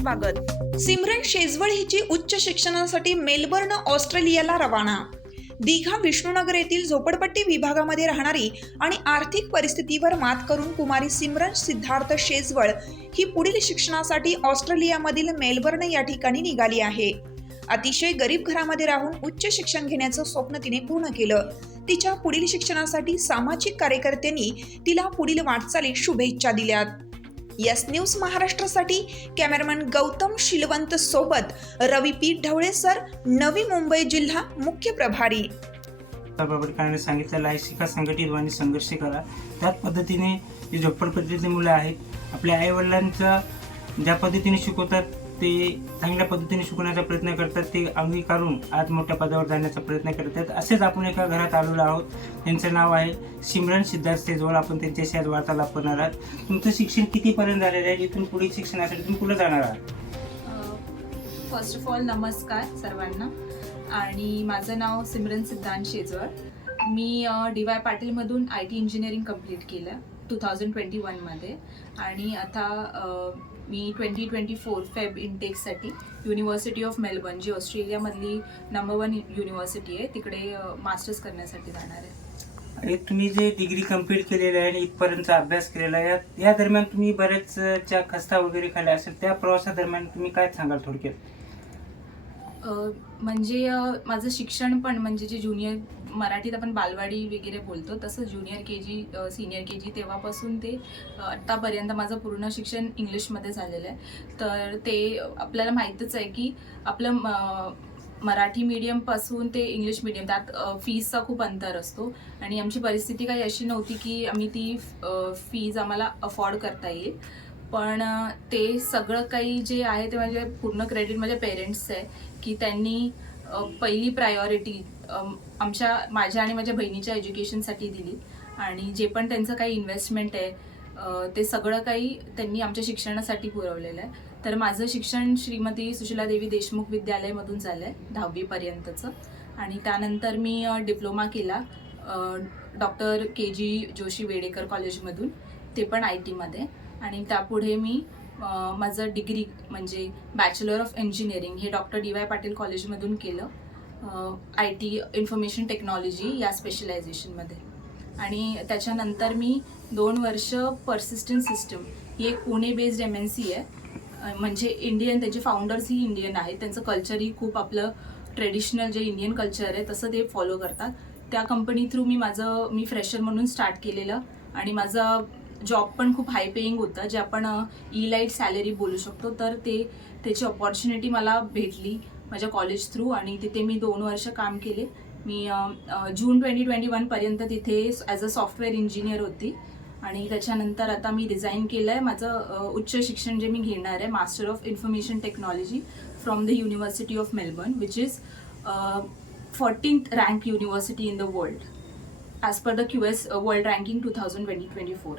स्वागत. सिमरन शेजवळ हिची उच्च शिक्षणासाठी मेलबर्न ऑस्ट्रेलियाला रवाना. दिघा विष्णुनगर येथील झोपडपट्टी विभागामध्ये राहणारी आणि आर्थिक परिस्थितीवर मात करून कुमारी सिमरन सिद्धार्थ शेजवळ ही पुढील शिक्षणासाठी ऑस्ट्रेलियामधील मेलबर्न या ठिकाणी निघाली आहे. अतिशय गरीब घरामध्ये राहून उच्च शिक्षण घेण्याचं स्वप्न तिने पूर्ण केलं. तिच्या पुढील शिक्षणासाठी सामाजिक कार्यकर्त्यांनी तिला पुढील वाटचालीत शुभेच्छा दिल्यात. यस न्यूज महाराष्ट्रासाठी कॅमेरामॅन गौतम शिलवंत सोबत रवी पी ढवळे सर नवी मुंबई जिल्हा मुख्य प्रभारी. बाबडकरांनी सांगितलेलं आहे शिका संघटित आणि संघर्ष करा. त्याच पद्धतीने जी झोपडपट्टीतली मुलं आहेत आपल्या आईवडिलांचा ज्या पद्धतीने शिकवतात ते चांगल्या पद्धतीने शिकवण्याचा प्रयत्न करतात ते अंगीकारून आज मोठ्या पदावर जाण्याचा प्रयत्न करतात. असेच आपण एका घरात आलेलो आहोत. त्यांचं नाव आहे सिमरन सिद्धार्थ सेजवळ आपण त्यांच्याशी आज वार्तालाप करणार आहात. तुमचं शिक्षण कितीपर्यंत झालेलं आहे? इथून पुढे शिक्षणासाठी तुम्ही कुठं जाणार आहात? फर्स्ट ऑफ ऑल नमस्कार सर्वांना. आणि माझं नाव सिमरन सिद्धांत शेजवर मी डी वाय पाटीलमधून आय टी इंजिनिअरिंग कंप्लीट केलं टू थाउजंड ट्वेंटी वनमध्ये आणि आता मी ट्वेंटी ट्वेंटी फोर फेब इनटेकसाठी युनिव्हर्सिटी ऑफ मेलबर्न जी ऑस्ट्रेलियामधली नंबर वन युनिव्हर्सिटी आहे तिकडे मास्टर्स करण्यासाठी जाणार आहे. आणि तुम्ही जे डिग्री कंप्लीट केलेली आहे आणि इथपर्यंतचा अभ्यास केलेला आहे या- या दरम्यान तुम्ही अ, ज्या खस्ता वगैरे खाल्ल्या असेल त्या प्रवासादरम्यान तुम्ही काय सांगाल थोडक्यात? अ, म्हणजे अ, माझं शिक्षण पण म्हणजे जे ज्युनियर मराठीत आपण बालवाडी वगैरे बोलतो तसं junior K G senior K जी तेव्हापासून ते आत्तापर्यंत माझं पूर्ण शिक्षण इंग्लिशमध्ये झालेलं आहे. तर ते आपल्याला माहीतच आहे की आपलं म- मराठी मीडियमपासून ते इंग्लिश मीडियम त्यात फीजचा खूप अंतर असतो. आणि आमची परिस्थिती काही अशी नव्हती की आम्ही ती फीज आम्हाला अफोर्ड करता येईल. पण ते सगळं काही जे आहे ते म्हणजे पूर्ण क्रेडिट माझ्या पेरेंट्सचं आहे की त्यांनी पहिली प्रायोरिटी आमच्या माझ्या आणि माझ्या बहिणीच्या एज्युकेशनसाठी दिली. आणि जे पण त्यांचं काही इन्व्हेस्टमेंट आहे ते सगळं काही त्यांनी आमच्या शिक्षणासाठी पुरवलेलं आहे. तर माझं शिक्षण श्रीमती सुशीलादेवी देशमुख विद्यालयमधून झालं आहे दहावीपर्यंतचं आणि त्यानंतर मी डिप्लोमा केला doctor K G Joshi Vedekar कॉलेजमधून ते पण आय टीमध्ये आणि त्यापुढे मी माझं डिग्री म्हणजे बॅचलर ऑफ इंजिनिअरिंग हे डॉक्टर डी वाय पाटील कॉलेजमधून केलं. आय टी इन्फॉर्मेशन टेक्नॉलॉजी या स्पेशलायझेशनमध्ये आणि त्याच्यानंतर मी दोन वर्ष पर्सिस्टंट सिस्टम ही एक Pune based M N C आहे म्हणजे इंडियन त्याचे फाउंडर्स ही इंडियन आहेत. त्यांचं कल्चरही खूप आपलं ट्रेडिशनल जे इंडियन कल्चर आहे तसं ते फॉलो करतात. त्या कंपनी थ्रू मी माझं मी फ्रेशर म्हणून स्टार्ट केलेलं. आणि माझा जॉब पण खूप हाय पेईंग होतं जे आपण ई लाइट सॅलरी बोलू शकतो. तर ते त्याची ऑपॉर्च्युनिटी मला भेटली. माझ्या कॉलेज थ्रू आणि तिथे मी दोन वर्ष काम केले. मी जून ट्वेंटी ट्वेंटी वनपर्यंत तिथे ॲज अ सॉफ्टवेअर इंजिनियर होती. आणि त्याच्यानंतर आता मी डिझाईन केलं आहे माझं उच्च शिक्षण जे मी घेणार आहे master of information technology from the university of Melbourne which is fourteenth rank university in the world as per the Q S world ranking two thousand twenty twenty four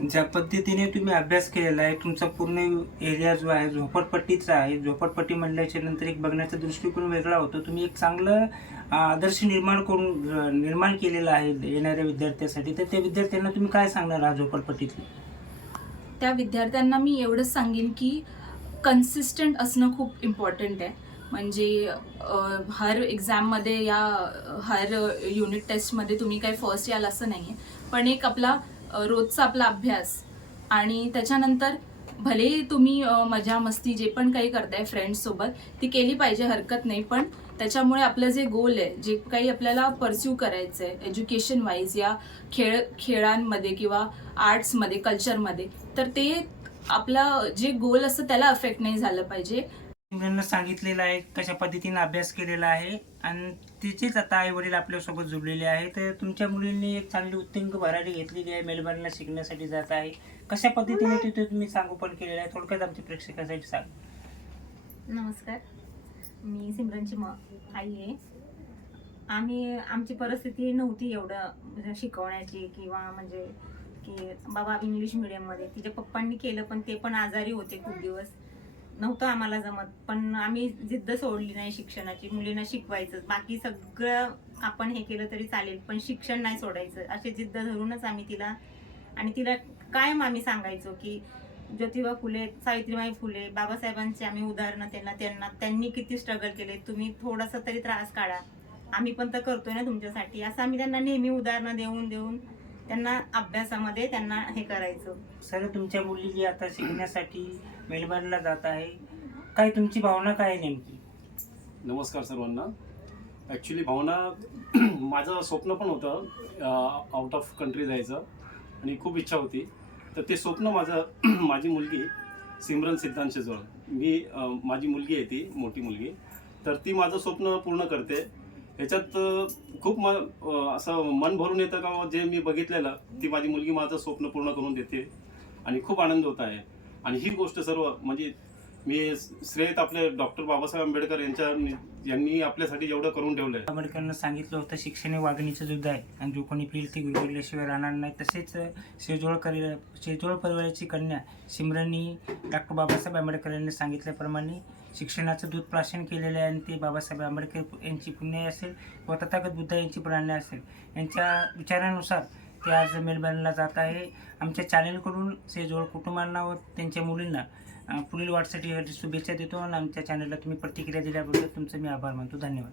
ज्या पद्धतीने तुम्ही अभ्यास केलेला आहे तुमचा पूर्ण एरिया जो आहे झोपडपट्टीचा आहे झोपडपट्टी म्हणल्याच्या नंतर एक बघण्याचा दृष्टिकोन वेगळा होतो. तुम्ही एक चांगलं आदर्श निर्माण करून निर्माण केलेला आहे येणाऱ्या विद्यार्थ्यासाठी. तर त्या विद्यार्थ्यांना तुम्ही काय सांगणार आहात झोपडपट्टीतली? त्या विद्यार्थ्यांना मी एवढंच सांगेन की कन्सिस्टंट असणं खूप इम्पॉर्टंट आहे. म्हणजे हर एक्झाममध्ये या हर युनिट टेस्टमध्ये तुम्ही काही फर्स्ट याल असं नाही आहे पण एक आपला रोजचा आपला अभ्यास. आणि त्याच्यानंतर भले तुम्ही मजा मस्ती जे पण काही करताय फ्रेंड्ससोबत ती केली पाहिजे हरकत नाही. पण त्याच्यामुळे आपलं जे गोल आहे जे काही आपल्याला परस्यू करायचं आहे एज्युकेशन वाईज या खेळ खेळांमध्ये किंवा आर्ट्समध्ये कल्चरमध्ये तर ते आपला जे गोल असतं त्याला अफेक्ट नाही झालं पाहिजे. मुलांना सांगितलेलं आहे कशा पद्धतीने अभ्यास केलेला आहे आणि तिचेच आता आई वडील आपल्यासोबत जुळलेले आहे. तर तुमच्या मुलींनी एक चांगली उत्तुंग भरारी घेतलेली आहे मेलबर्नला शिकण्यासाठी जात आहे. कशा पद्धतीने तिथे तुम्ही सांगोपन केलेलं आहे? थोडक्यात आमच्या प्रेक्षकासाठी सांग. नमस्कार. मी सिमरनची म आई आहे. आम्ही आमची परिस्थिती नव्हती एवढं म्हणजे शिकवण्याची किंवा म्हणजे की बाबा इंग्लिश मिडियममध्ये तिच्या पप्पांनी केलं पण ते पण आजारी होते खूप दिवस. नव्हतं आम्हाला जमत पण आम्ही जिद्द सोडली नाही शिक्षणाची. मुलींना शिकवायचं. बाकी सगळं आपण हे केलं तरी चालेल पण शिक्षण नाही सोडायचं. असे जिद्द धरूनच आम्ही तिला आणि तिला कायम आम्ही सांगायचो की ज्योतिबा फुले सावित्रीबाई फुले बाबासाहेबांची आम्ही उदाहरणं त्यांना त्यांना त्यांनी किती स्ट्रगल केले तुम्ही थोडासा तरी त्रास काढा. आम्ही पण तर करतोय ना तुमच्यासाठी. असं आम्ही त्यांना नेहमी उदाहरणं देऊन देऊन त्यांना अभ्यासामध्ये त्यांना हे करायचं. सर तुमच्या मुली आता शिकण्यासाठी मेलबर्नला जात आहे. काय तुमची भावना काय आहे नेमकी? नमस्कार सर्वांना. ॲक्च्युली भावना माझं स्वप्न पण होतं आउट ऑफ कंट्री जायचं. आणि खूप इच्छा होती. तर ते स्वप्न माझं माझी मुलगी सिमरन सिद्धांत शेजवळ मी माझी मुलगी आहे ती मोठी मुलगी. तर ती माझं स्वप्न पूर्ण करते. ह्याच्यात खूप म असं मन भरून येतं का जे मी बघितलेलं ती माझी मुलगी माझं स्वप्न पूर्ण करून देते. आणि खूप आनंद होत आहे. आणि ही गोष्ट सर्व म्हणजे मी श्रेयत आपले डॉक्टर बाबासाहेब आंबेडकर यांच्या यांनी आपल्यासाठी जेवढं करून ठेवलंय. आंबेडकरांना सांगितलं होतं शिक्षण हे वागणीचं युद्ध आहे. आणि जो कोणी पिल ती गुरगुरल्याशिवाय राहणार नाही. तसेच शेजोळ करी शेजोळ परिवाराची कन्या सिमरनी डॉक्टर बाबासाहेब आंबेडकर यांनी सांगितल्याप्रमाणे शिक्षणाचं दूध प्राशन केलेलं आहे आणि ते बाबासाहेब आंबेडकर यांची पुण्य असेल व तथागत बुद्ध यांची प्राण्य असेल. यांच्या विचारानुसार ते आज मेलबर्नला जात आहे. आमच्या चॅनेलकडून सेजवळ कुटुंबांना व त्यांच्या मुलींना पुढील वाटसाठी शुभेच्छा देतो आणि आमच्या चॅनलला तुम्ही प्रतिक्रिया दिल्याबद्दल तुमचं मी आभार मानतो. धन्यवाद.